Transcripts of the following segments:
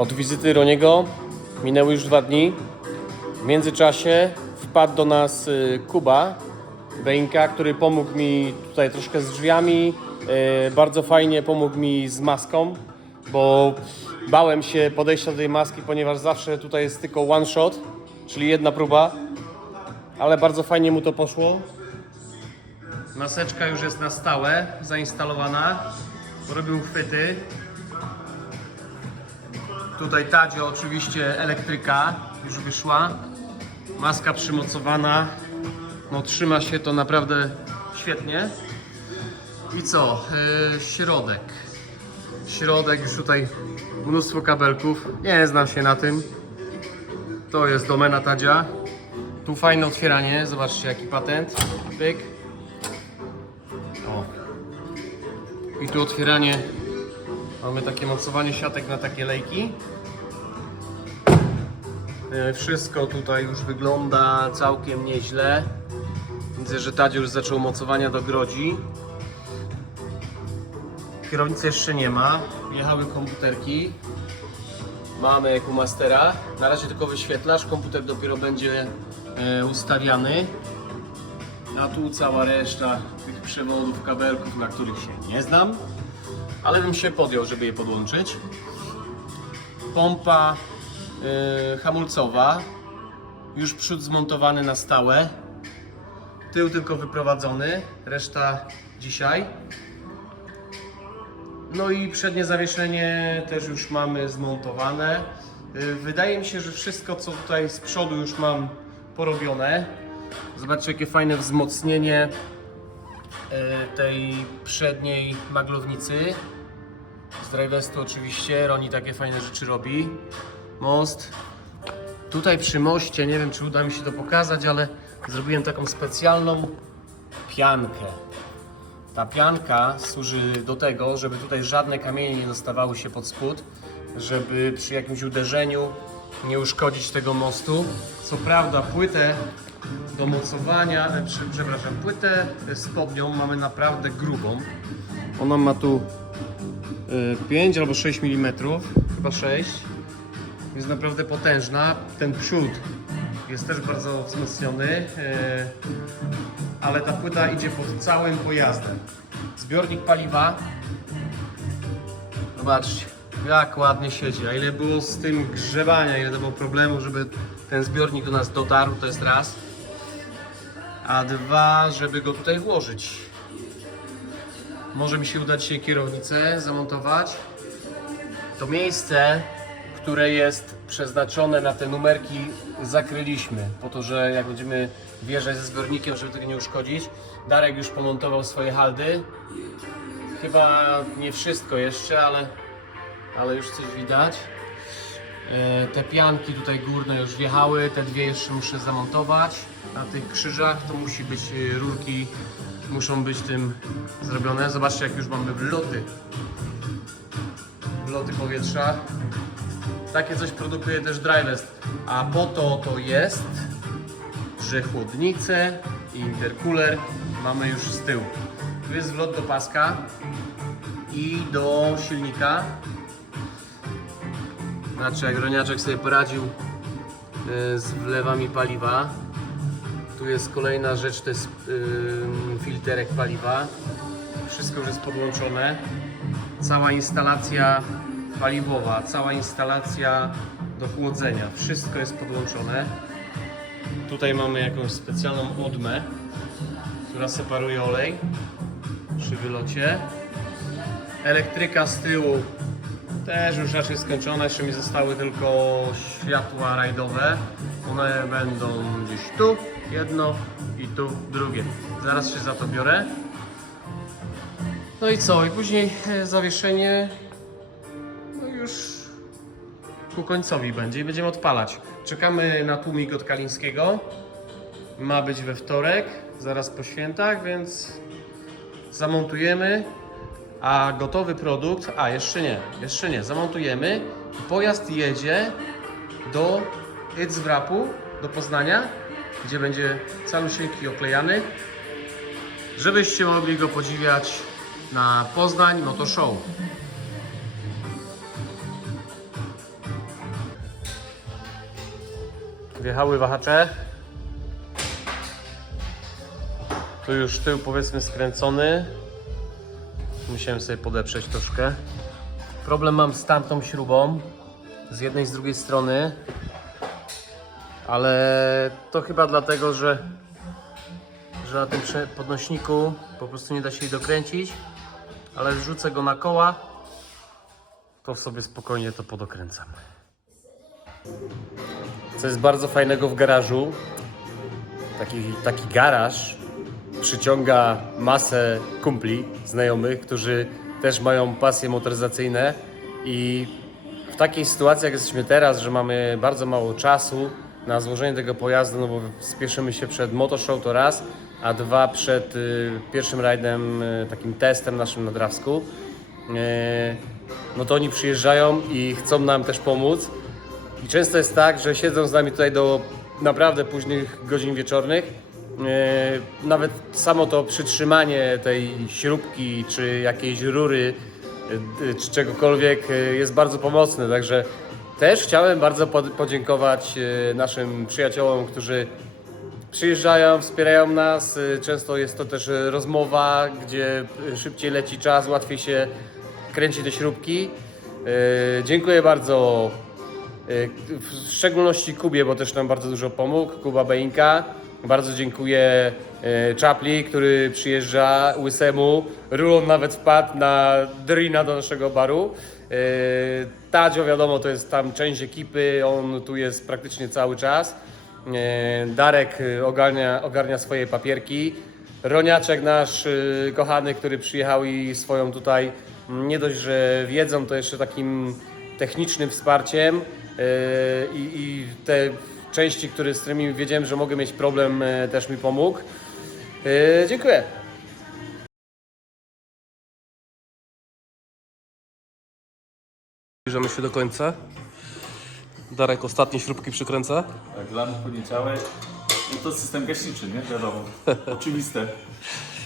Od wizyty Roniego minęły już dwa dni. W międzyczasie wpadł do nas y, Kuba Beinka, który pomógł mi tutaj troszkę z drzwiami. y, Bardzo fajnie pomógł mi z maską, bo bałem się podejścia do tej maski, ponieważ zawsze tutaj jest tylko one shot, czyli jedna próba. Ale bardzo fajnie mu to poszło. Maseczka już jest na stałe zainstalowana. Robił chwyty. Tutaj Tadzio oczywiście elektryka już wyszła. Maska przymocowana. No trzyma się to naprawdę świetnie. I co? Yy, środek. Środek już tutaj mnóstwo kabelków. Nie znam się na tym. To jest domena Tadzia. Tu fajne otwieranie. Zobaczcie jaki patent. Pyk. O. I tu otwieranie. Mamy takie mocowanie siatek na takie lejki. E, Wszystko tutaj już wygląda całkiem nieźle. Widzę, że Tadzie już zaczął mocowania do grodzi. Kierownicy jeszcze nie ma. Jechały komputerki. Mamy EcoMastera. Na razie tylko wyświetlacz. Komputer dopiero będzie e, ustawiany. A tu cała reszta tych przewodów, kabelków, na których się nie znam. Ale bym się podjął, żeby je podłączyć. Pompa e, hamulcowa. Już przód zmontowany na stałe. Tył tylko wyprowadzony. Reszta dzisiaj. No i przednie zawieszenie też już mamy zmontowane. Y, Wydaje mi się, że wszystko co tutaj z przodu już mam porobione. Zobaczcie jakie fajne wzmocnienie y, tej przedniej maglownicy. Z Drivestu oczywiście, Roni takie fajne rzeczy robi. Most. Tutaj przy moście, nie wiem czy uda mi się to pokazać, ale zrobiłem taką specjalną piankę. Ta pianka służy do tego, żeby tutaj żadne kamienie nie dostawały się pod spód, żeby przy jakimś uderzeniu nie uszkodzić tego mostu. Co prawda płytę do mocowania, e, przepraszam, płytę spodnią mamy naprawdę grubą. Ona ma tu 5 albo 6 mm, chyba 6. Jest naprawdę potężna. Ten przód jest też bardzo wzmocniony. e, ale ta płyta idzie pod całym pojazdem. Zbiornik paliwa. Zobaczcie, jak ładnie siedzi. A ile było z tym grzebania, ile to było problemu, żeby ten zbiornik do nas dotarł, to jest raz. A dwa, żeby go tutaj włożyć. Może mi się uda dzisiaj kierownicę zamontować. To miejsce, które jest przeznaczone na te numerki, zakryliśmy. Po to, że jak będziemy wjeżdżać ze zbiornikiem, żeby tego nie uszkodzić. Darek już pomontował swoje haldy. Chyba nie wszystko jeszcze, ale, ale już coś widać. E, Te pianki tutaj górne już wjechały, te dwie jeszcze muszę zamontować. Na tych krzyżach to musi być e, rurki, muszą być tym zrobione. Zobaczcie jak już mamy wloty. Wloty powietrza. Takie coś produkuje też Drivest. A po to to jest, że chłodnicę i intercooler mamy już z tyłu. Tu jest wlot do paska i do silnika. Znaczy jak Roniaczek sobie poradził y, z wlewami paliwa. Tu jest kolejna rzecz, to jest y, filterek paliwa. Wszystko już jest podłączone. Cała instalacja paliwowa, cała instalacja do chłodzenia. Wszystko jest podłączone. Tutaj mamy jakąś specjalną odmę, która separuje olej przy wylocie. Elektryka z tyłu też już raczej skończona, jeszcze mi zostały tylko światła rajdowe. One będą gdzieś tu, jedno i tu drugie. Zaraz się za to biorę. No i co? I później e, zawieszenie no już ku końcowi będzie i będziemy odpalać. Czekamy na tłumik od Kalińskiego. Ma być we wtorek, zaraz po świętach, więc zamontujemy. A gotowy produkt, a jeszcze nie, jeszcze nie, zamontujemy. Pojazd jedzie do Itzwrapu, do Poznania, gdzie będzie cały calusieńki oklejany, żebyście mogli go podziwiać na Poznań Motor Show. Wjechały wahacze. Tu już tył powiedzmy skręcony. Musiałem sobie podeprzeć troszkę. Problem mam z tamtą śrubą. Z jednej i z drugiej strony. Ale to chyba dlatego, że, że na tym podnośniku po prostu nie da się jej dokręcić. Ale zrzucę go na koła, to sobie spokojnie to podokręcam. Co jest bardzo fajnego w garażu, taki, taki garaż przyciąga masę kumpli, znajomych, którzy też mają pasje motoryzacyjne i w takiej sytuacji, jak jesteśmy teraz, że mamy bardzo mało czasu na złożenie tego pojazdu, no bo spieszymy się przed Motoshow to raz, a dwa przed y, pierwszym rajdem, y, takim testem naszym na Drawsku, y, no to oni przyjeżdżają i chcą nam też pomóc. I często jest tak, że siedzą z nami tutaj do naprawdę późnych godzin wieczornych. E, Nawet samo to przytrzymanie tej śrubki czy jakiejś rury e, czy czegokolwiek jest bardzo pomocne. Także też chciałem bardzo pod- podziękować e, naszym przyjaciołom, którzy przyjeżdżają, wspierają nas. Y, Często jest to też rozmowa, gdzie szybciej leci czas, łatwiej się kręci te śrubki. Y, Dziękuję bardzo w szczególności Kubie, bo też nam bardzo dużo pomógł, Kuba Beinka. Bardzo dziękuję Czapli, który przyjeżdża Łysemu. Rulon nawet wpadł na drina do naszego baru. Y, Tadzio wiadomo, to jest tam część ekipy, on tu jest praktycznie cały czas. E, Darek e, ogarnia, ogarnia swoje papierki. Roniaczek nasz kochany, który przyjechał i swoją tutaj m, nie dość, że wiedzą, to jeszcze takim technicznym wsparciem i, i te części, które, z którymi wiedziałem, że mogę mieć problem, też mi pomógł. Dziękuję. Zbliżamy się do końca. Darek ostatnie śrubki przykręca. Tak, lamy w poniedziałek. No to system gaśniczy, nie? Wiadomo. Oczywiste.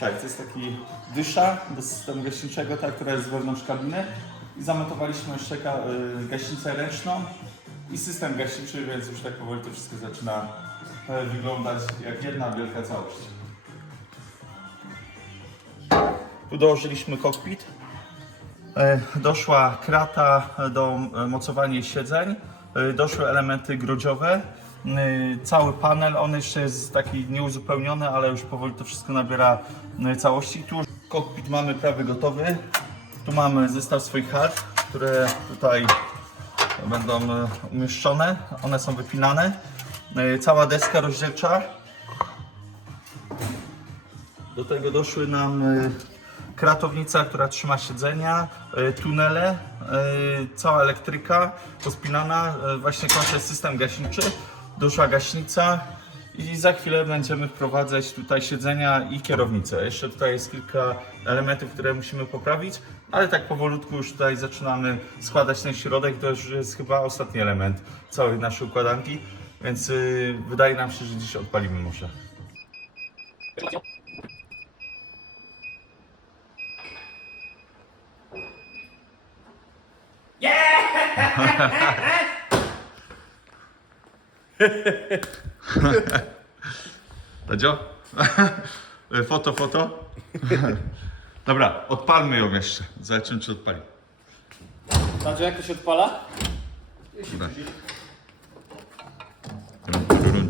Tak, to jest taki dysza do systemu gaśniczego, ta, która jest wewnątrz kabiny. I zamontowaliśmy jeszcze y, gaśnicę ręczną i system gaśniczy, więc już tak powoli to wszystko zaczyna e, wyglądać jak jedna wielka całość. Tu dołożyliśmy kokpit. E, Doszła krata do mocowania siedzeń, e, doszły elementy grodziowe, e, cały panel, on jeszcze jest taki nieuzupełniony, ale już powoli to wszystko nabiera całości. Tu kokpit mamy prawie gotowy, tu mamy zestaw swoich hard, które tutaj będą umieszczone, one są wypinane. Cała deska rozdzielcza, do tego doszły nam kratownica, która trzyma siedzenia, y, tunele, y, cała elektryka pospinana, y, właśnie kończy system gaśniczy, doszła gaśnica i za chwilę będziemy wprowadzać tutaj siedzenia i kierownicę. Jeszcze tutaj jest kilka elementów, które musimy poprawić, ale tak powolutku już tutaj zaczynamy składać ten środek, to już jest chyba ostatni element całej naszej układanki, więc wydaje nam się, że dziś odpalimy muszę. Tadzio? foto, foto? Dobra, odpalmy ją jeszcze. Zobaczymy, czy odpali. Znaczy jak to się odpala? Dobra.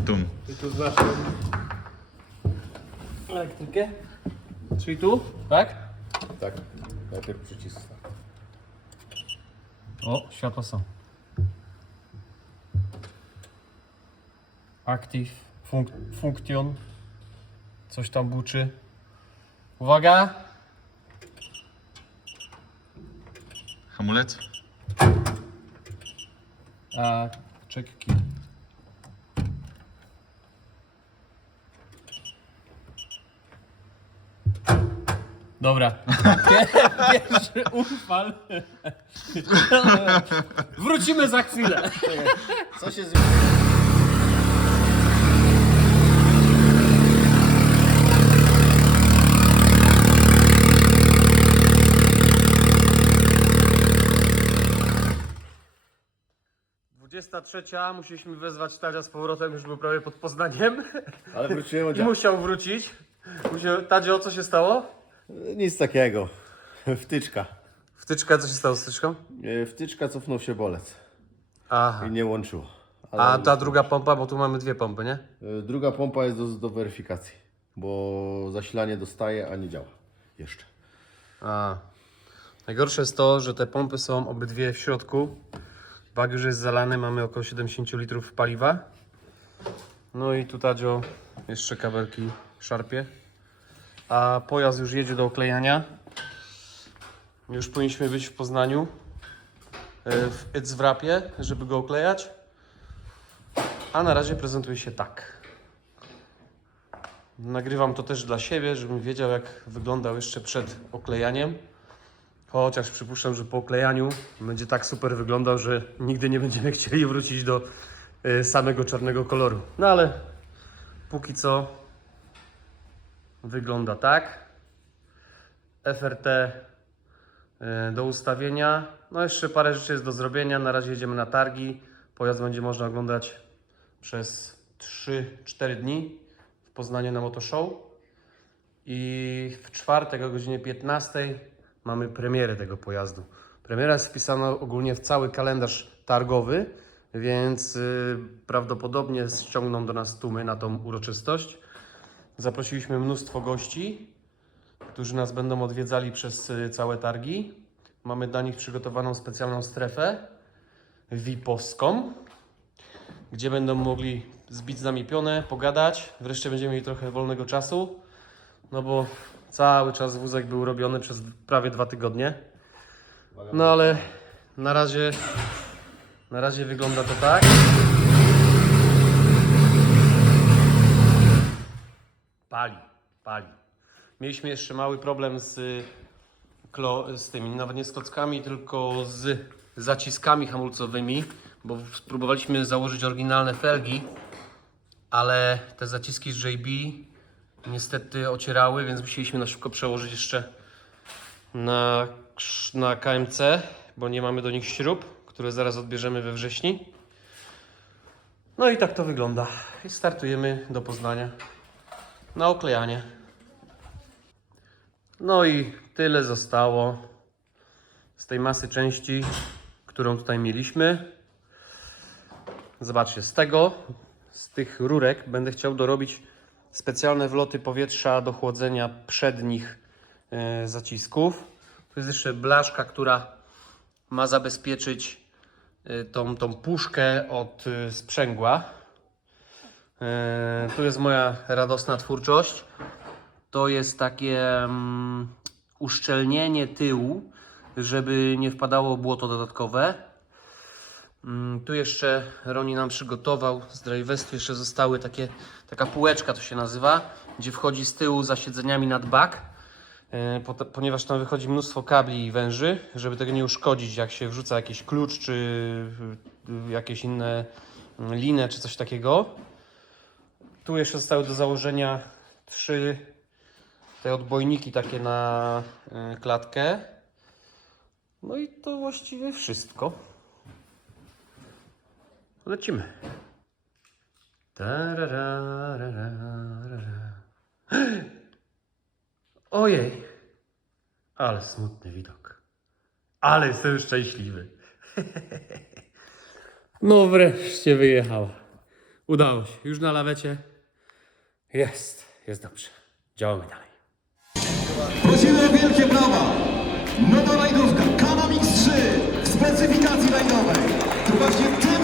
Tum. I tu znasz elektrykę. Czyli tu, tak? Tak, najpierw przycisk. O, światła są. Active, funk function. Coś tam buczy. Uwaga! Hamulec? A, check key. Dobra. Pierwszy uchwał. Wrócimy za chwilę. Co się z... 23. Musieliśmy wezwać Tadzia z powrotem, już był prawie pod Poznaniem. Ale wróciłem I musiał wrócić. Musiał... Tadzio, co się stało? Nic takiego. Wtyczka. Wtyczka, co się stało z wtyczką? E, Wtyczka cofnął się bolec Aha. i nie łączyło. Ale A ta druga pompa, bo tu mamy dwie pompy, nie? e, druga pompa jest do, do weryfikacji, bo zasilanie dostaje, a nie działa. Jeszcze. A. Najgorsze jest to, że te pompy są obydwie w środku. Bag już jest zalany, mamy około 70 litrów paliwa. No i tu Tadzio jeszcze kabelki szarpie. A pojazd już jedzie do oklejania. Już powinniśmy być w Poznaniu. e, W Edzwrapie, żeby go oklejać. A na razie prezentuje się tak. Nagrywam to też dla siebie, żebym wiedział jak wyglądał jeszcze przed oklejaniem. Chociaż przypuszczam, że po oklejaniu będzie tak super wyglądał, że nigdy nie będziemy chcieli wrócić do y, samego czarnego koloru. No ale póki co wygląda tak. FRT y, do ustawienia. No jeszcze parę rzeczy jest do zrobienia. Na razie jedziemy na targi. Pojazd będzie można oglądać przez 3-4 dni w Poznaniu na Motoshow. I w czwartek o godzinie 15 mamy premierę tego pojazdu. Premiera jest wpisana ogólnie w cały kalendarz targowy, więc y, prawdopodobnie ściągną do nas tłumy na tą uroczystość. Zaprosiliśmy mnóstwo gości, którzy nas będą odwiedzali przez y, całe targi. Mamy dla nich przygotowaną specjalną strefę VIP-owską, gdzie będą mogli zbić z nami pionę, pogadać. Wreszcie będziemy mieli trochę wolnego czasu. No bo cały czas wózek był robiony przez prawie dwa tygodnie. No ale na razie na razie wygląda to tak. Pali, pali. Mieliśmy jeszcze mały problem z, z tymi, nawet nie z klockami, tylko z zaciskami hamulcowymi, bo spróbowaliśmy założyć oryginalne felgi, ale te zaciski z JB niestety ocierały, więc musieliśmy na szybko przełożyć jeszcze na, na KMC, bo nie mamy do nich śrub, które zaraz odbierzemy we wrześni. No i tak to wygląda. I startujemy do Poznania na oklejanie. No i tyle zostało z tej masy części, którą tutaj mieliśmy. Zobaczcie, z tego, z tych rurek będę chciał dorobić specjalne wloty powietrza do chłodzenia przednich e, zacisków. Tu jest jeszcze blaszka, która ma zabezpieczyć e, tą, tą puszkę od e, sprzęgła. E, tu jest moja radosna twórczość. To jest takie mm, uszczelnienie tyłu, żeby nie wpadało błoto dodatkowe. Mm, Tu jeszcze Roni nam przygotował z Drivestu jeszcze zostały takie, taka półeczka to się nazywa, gdzie wchodzi z tyłu za siedzeniami nad bak, e, po- ponieważ tam wychodzi mnóstwo kabli i węży, żeby tego nie uszkodzić, jak się wrzuca jakiś klucz czy y, jakieś inne mm, liny czy coś takiego. Tu jeszcze zostały do założenia trzy te odbojniki takie na y, klatkę. No i to właściwie wszystko. Lecimy. Ojej, ale smutny widok. Ale jestem szczęśliwy. No wreszcie wyjechała. Udało się. Już na lawecie. Jest, jest dobrze. Działamy dalej. Prosimy o wielkie brawa! Nowa rajdówka Canamix 3 w specyfikacji rajdowej. To właśnie tym